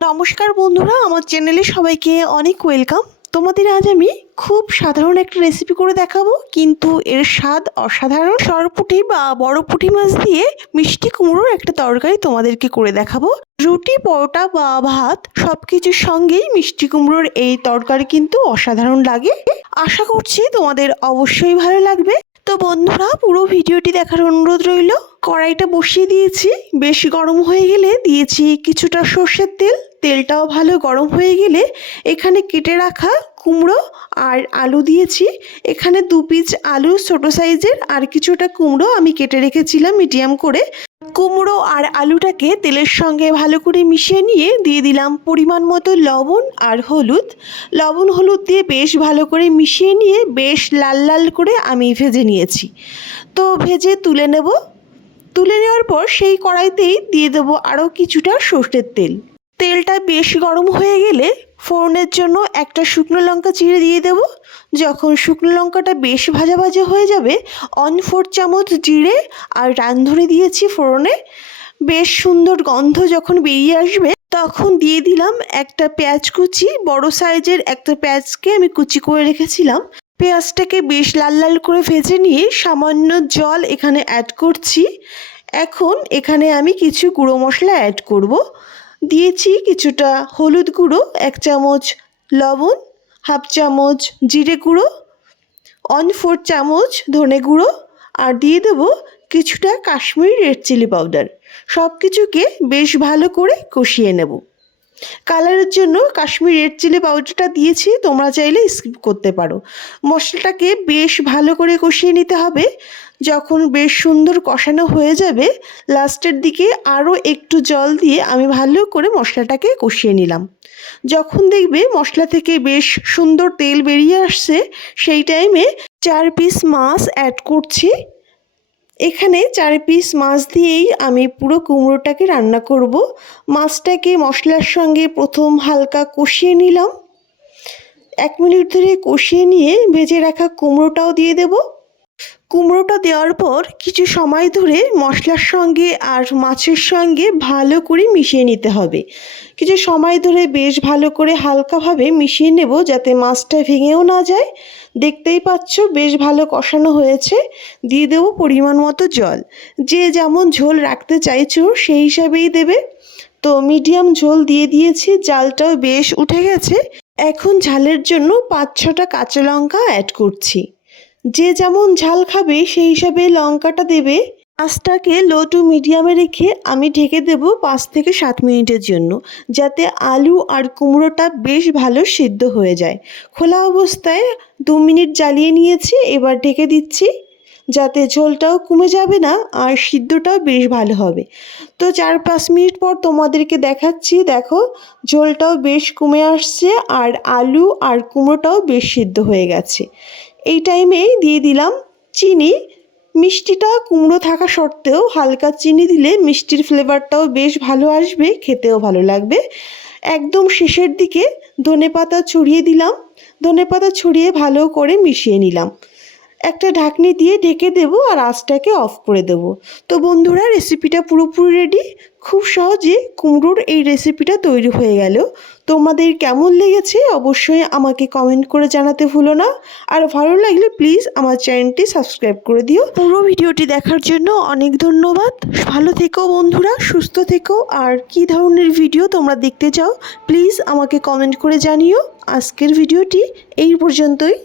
নমস্কার বন্ধুরা, আমার চ্যানেলে সবাইকে অনেক ওয়েলকাম তোমাদের আজ আমি খুব সাধারণ একটা রেসিপি করে দেখাবো, কিন্তু এর স্বাদ অসাধারণ। সরপুটি বা বড় পুঁটি মাছ দিয়ে মিষ্টি কুমড়োর একটা তরকারি তোমাদেরকে করে দেখাবো। রুটি, পরোটা বা ভাত সব কিছুর সঙ্গেই মিষ্টি কুমড়োর এই তরকারি কিন্তু অসাধারণ লাগে। আশা করছি তোমাদের অবশ্যই ভালো লাগবে। তো বন্ধুরা, পুরো ভিডিওটি দেখার অনুরোধ রইল। কড়াইটা বসিয়ে দিয়েছি। বেশ গরম হয়ে গেলে দিয়েছি কিছুটা সর্ষের তেল। তেলটাও ভালো গরম হয়ে গেলে এখানে কেটে রাখা কুমড়ো আর আলু দিয়েছি। এখানে দু পিস আলু ছোটো সাইজের আর কিছুটা কুমড়ো আমি কেটে রেখেছিলাম মিডিয়াম করে। কুমড়ো আর আলুটাকে তেলের সঙ্গে ভালো করে মিশিয়ে নিয়ে দিয়ে দিলাম পরিমাণ মতো লবণ আর হলুদ। লবণ হলুদ দিয়ে বেশ ভালো করে মিশিয়ে নিয়ে বেশ লাল লাল করে আমি ভেজে নিয়েছি। তো ভেজে তুলে নেব। তুলে নেওয়ার পর সেই কড়াইতেই দিয়ে দেবো আরও কিছুটা সর্ষের তেল। তেলটা বেশ গরম হয়ে গেলে ফোড়নের জন্য একটা শুকনো লঙ্কা চিড়ে দিয়ে দেব। যখন শুকনো লঙ্কাটা বেশ ভাজা ভাজা হয়ে যাবে, অন ফোর চামচ জিরে আর রাঁধুনি দিয়েছি ফোড়নে। বেশ সুন্দর গন্ধ যখন বেরিয়ে আসবে, তখন দিয়ে দিলাম একটা পেঁয়াজ কুচি। বড় সাইজের একটা পেঁয়াজকে আমি কুচি করে রেখেছিলাম। পেঁয়াজটাকে বেশ লাল লাল করে ভেজে নিয়ে সামান্য জল এখানে অ্যাড করছি। এখন এখানে আমি কিছু গুঁড়ো মশলা অ্যাড করব। দিয়েছি কিছুটা হলুদ গুঁড়ো, এক চামচ লবণ, হাফ চামচ জিরে গুঁড়ো ওয়ান ফোর চামচ ধনে গুঁড়ো আর দিয়ে দেবো কিছুটা কাশ্মীরি রেড চিলি পাউডার সব কিছুকে বেশ ভালো করে কষিয়ে নেব। কালারের জন্য কাশ্মীর রেড চিলি পাউডারটা দিয়েছি, তোমরা চাইলে স্কিপ করতে পারো। মশলাটাকে বেশ ভালো করে কষিয়ে নিতে হবে। যখন বেশ সুন্দর কষানো হয়ে যাবে লাস্টের দিকে আরও একটু জল দিয়ে আমি ভালো করে মশলাটাকে কষিয়ে নিলাম। যখন দেখবে মশলা থেকে বেশ সুন্দর তেল বেরিয়ে আসছে, সেই টাইমে চার পিস মাছ অ্যাড করছি। এখানে চার পিস মাছ দিয়েই আমি পুরো কুমড়োটাকে রান্না করব। মাছটাকে মশলার সঙ্গে প্রথম হালকা কষিয়ে নিলাম। এক মিনিট ধরে কষিয়ে নিয়ে ভেজে রাখা কুমড়োটাও দিয়ে দেব। কুমড়োটা দেওয়ার পর কিছু সময় ধরে মশলার সঙ্গে আর মাছের সঙ্গে ভালো করে মিশিয়ে নিতে হবে। কিছু সময় ধরে বেশ ভালো করে হালকাভাবে মিশিয়ে নেব যাতে মাছটা ভেঙেও না যায়। দেখতেই পাচ্ছ বেশ ভালো কষানো হয়েছে। দিয়ে দেবো পরিমাণ মতো জল। যে যেমন ঝোল রাখতে চাইছো সেই হিসাবেই দেবে। তো মিডিয়াম ঝোল দিয়ে দিয়েছি, জালটাও বেশ উঠে গেছে। এখন ঝালের জন্য পাঁচ ছটা কাঁচা লঙ্কা অ্যাড করছি। যে যেমন ঝাল খাবে, সেই হিসাবে লঙ্কাটা দেবে। মাছটাকে লো টু মিডিয়ামে রেখে আমি ঢেকে দেব পাঁচ থেকে সাত মিনিটের জন্য, যাতে আলু আর কুমড়োটা বেশ ভালো সিদ্ধ হয়ে যায়। খোলা অবস্থায় দু মিনিট জ্বালিয়ে নিয়েছি, এবার ঢেকে দিচ্ছি, যাতে ঝোলটাও কমে যাবে না আর সিদ্ধটাও বেশ ভালো হবে। তো চার পাঁচ মিনিট পর তোমাদেরকে দেখাচ্ছি, দেখো ঝোলটাও বেশ কমে আসছে আর আলু আর কুমড়োটাও বেশ সিদ্ধ হয়ে গেছে। এই টাইমে দিয়ে দিলাম চিনি। মিষ্টিটা কুমড়ো থাকা সত্ত্বেও হালকা চিনি দিলে মিষ্টির ফ্লেভারটাও বেশ ভালো আসবে, খেতেও ভালো লাগবে। একদম শেষের দিকে ধনে পাতা ছড়িয়ে দিলাম। ধনে পাতা ছড়িয়ে ভালো করে মিশিয়ে নিলাম। একটা ঢাকনি দিয়ে ঢেকে দেব আর আঁচটাকে অফ করে দেব। তো বন্ধুরা রেসিপিটা পুরোপুরি রেডি খুব সহজে কুমড়োর এই রেসিপিটা তৈরি হয়ে গেল। তোমাদের কেমন লেগেছে অবশ্যই আমাকে কমেন্ট করে জানাতে ভুলো না। আর ভালো লাগলে প্লিজ আমার চ্যানেলটি সাবস্ক্রাইব করে দিও। পুরো ভিডিওটি দেখার জন্য অনেক ধন্যবাদ। ভালো থেকো বন্ধুরা, সুস্থ থেকো। আর কি ধরনের ভিডিও তোমরা দেখতে চাও প্লিজ আমাকে কমেন্ট করে জানিও। আজকের ভিডিওটি এই পর্যন্তই।